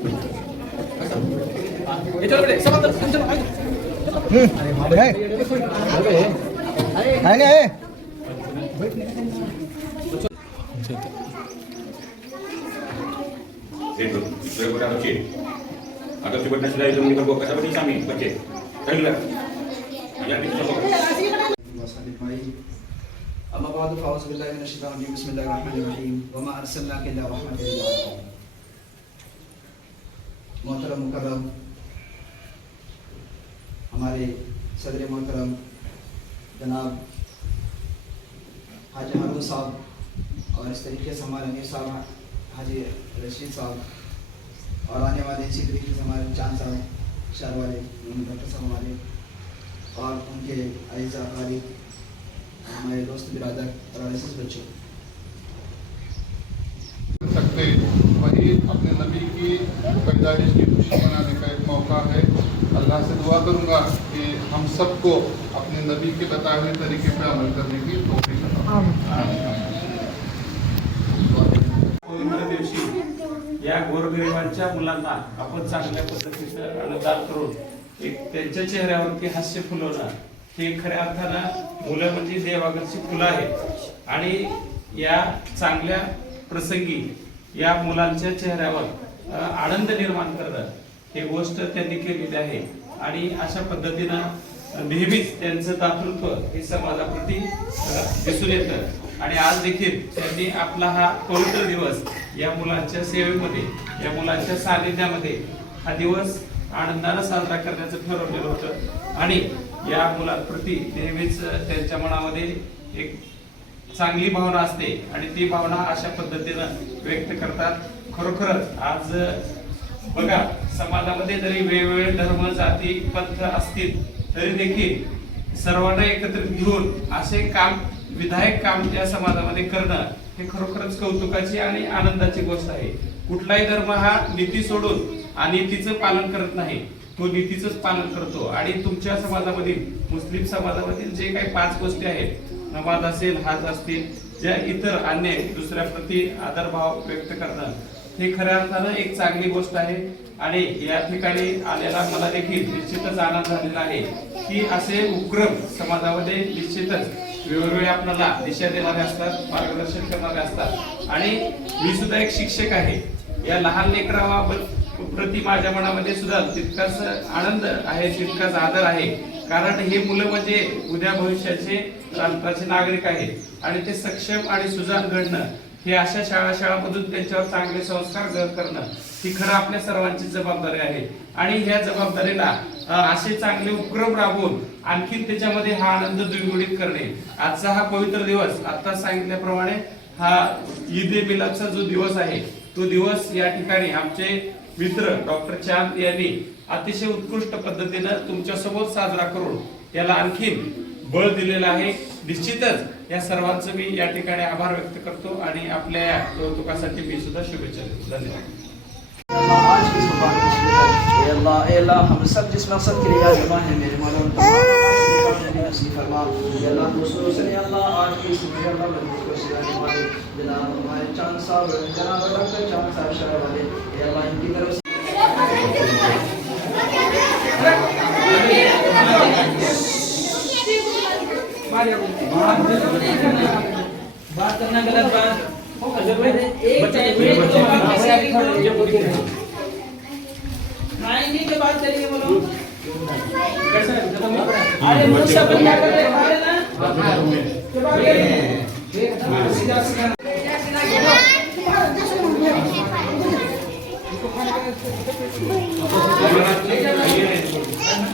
Agak coba sudah itu meninggal buka sama di sami baca. Kailah. Ayat itu coba. أما بعد فأعوذ بالله من الشيطان الرجيم بسم الله الرحمن الرحيم وما أرسلناك إلا رحمة للعالمين. मोहतरम मुकर्रम हमारे सदर मोहतरम जनाब हाजी हारून साहब और इस तरीके से हमारे अमीर साहब हाजी रशीद साहब और आने वाले इसी तरीके से हमारे चांद साहब शहर वाले डॉक्टर साहब हमारे और उनके अज़ीज़ा अकारीब हमारे दोस्त बिरादर और अज़ीज़ बच्चों सकते वही अपने नबी की पैदाइश की खुशी मनाने का एक मौका है। अल्लाह से दुआ करूंगा कि हम सबको अपने नबी के बताए हुए तरीके पर अमल करने की तौफीक अता फरमाए। या गोरगरिबांच्या मुलांना आपण चांगल्या पद्धतीचं अनुदान करून एक त्यांच्या चेहऱ्यावरती हास्य फुलवणं हे खऱ्या अर्थानं मुलं म्हणजे देवाघरची फुलं आहेत आणि या चांगल्या प्रसंगी या मुलांच्या चेहऱ्यावर आनंद निर्माण करणं ही गोष्ट त्यांनी केलेली आहे आणि अशा पद्धतीनं नेहमीच त्यांचं दातृत्व हे समाजाप्रती दिसून येतं आणि आज देखील त्यांनी आपला हा पवित्र दिवस या मुलांच्या सेवेमध्ये या मुलांच्या सानिध्यामध्ये हा दिवस आनंदाने साजरा करण्याचं ठरवलेलं होतं आणि या मुलांप्रती नेहमीच त्यांच्या मनामध्ये एक चांगली भावना असते आणि ती भावना अशा पद्धतीनं व्यक्त करतात। खरोखरच आज बघा समाजामध्ये जरी वेगवेगळे धर्म जाती पंथ असतील तरी देखील सर्वांना एकत्रित घेऊन असे काम विधायक काम या समाजामध्ये करणं हे खरोखरच कौतुकाची आणि आनंदाची गोष्ट आहे। कुठलाही धर्म हा नीती सोडून अनीतीचं पालन करत नाही, तो नीतीचंच पालन करतो आणि तुमच्या समाजामधील मुस्लिम समाजामधील जे काही 5 गोष्टी आहेत नमाज असेल हाज असतील ज्या इतर अन्य दुसऱ्या प्रती आदरभाव व्यक्त करणं हे खऱ्या अर्थानं एक चांगली गोष्ट आहे आणि या ठिकाणी आलेला मला देखील निश्चितच आनंद झालेला आहे की असे उपक्रम समाजामध्ये निश्चितच वेगवेगळे आपल्याला दिशा देणारे असतात, मार्गदर्शन करणारे असतात आणि मी सुद्धा एक शिक्षक आहे। या लहान लेकराप्रती माझ्या मनामध्ये सुद्धा तितकाच आनंद आहे, तितकाच आदर आहे कारण हे मुलं म्हणजे उद्या भविष्याचे राष्ट्राचे नागरिक आहेत आणि ते सक्षम आणि सुजाण घडणं हे अशा शाळांमधून त्यांच्यावर चांगले संस्कार करणं ही खरं आपल्या सर्वांची जबाबदारी आहे आणि ह्या जबाबदारीला असे चांगले उपक्रम राबवून आणखी त्याच्यामध्ये हा आनंद द्विगुणित करणे। आजचा हा पवित्र दिवस आता सांगितल्याप्रमाणे हा ईद ए मिलादचा जो दिवस आहे तो दिवस या ठिकाणी आमचे मित्र डॉक्टर चांद यांनी अतिशय उत्कृष्ट पद्धतीने तुमच्या समोर साजरा करून त्याला आणखी बळ दिलेलं आहे। निश्चितच या सर्वांचं मी या ठिकाणी आभार व्यक्त करतो आणि आपल्या या कौतुकासाठी मी सुद्धा शुभेच्छा देतो। धन्यवाद। आज की सुबह अल्लाह हम सब जिस मकसद के लिए जमा है मेरे मौला नसीब फरमा अल्लाह दोस्तों से अल्लाह आज की सुबह अल्लाह को सिखाने वाले जनाब हमारे चांद साहब जनाब डॉक्टर चांद साहब शहर वाले अल्लाह इनकी तरफ से बात करना गलत बात नहीं के बात करेंगे बोलो अरे मुझसे अपन क्या कर रहे हैं ना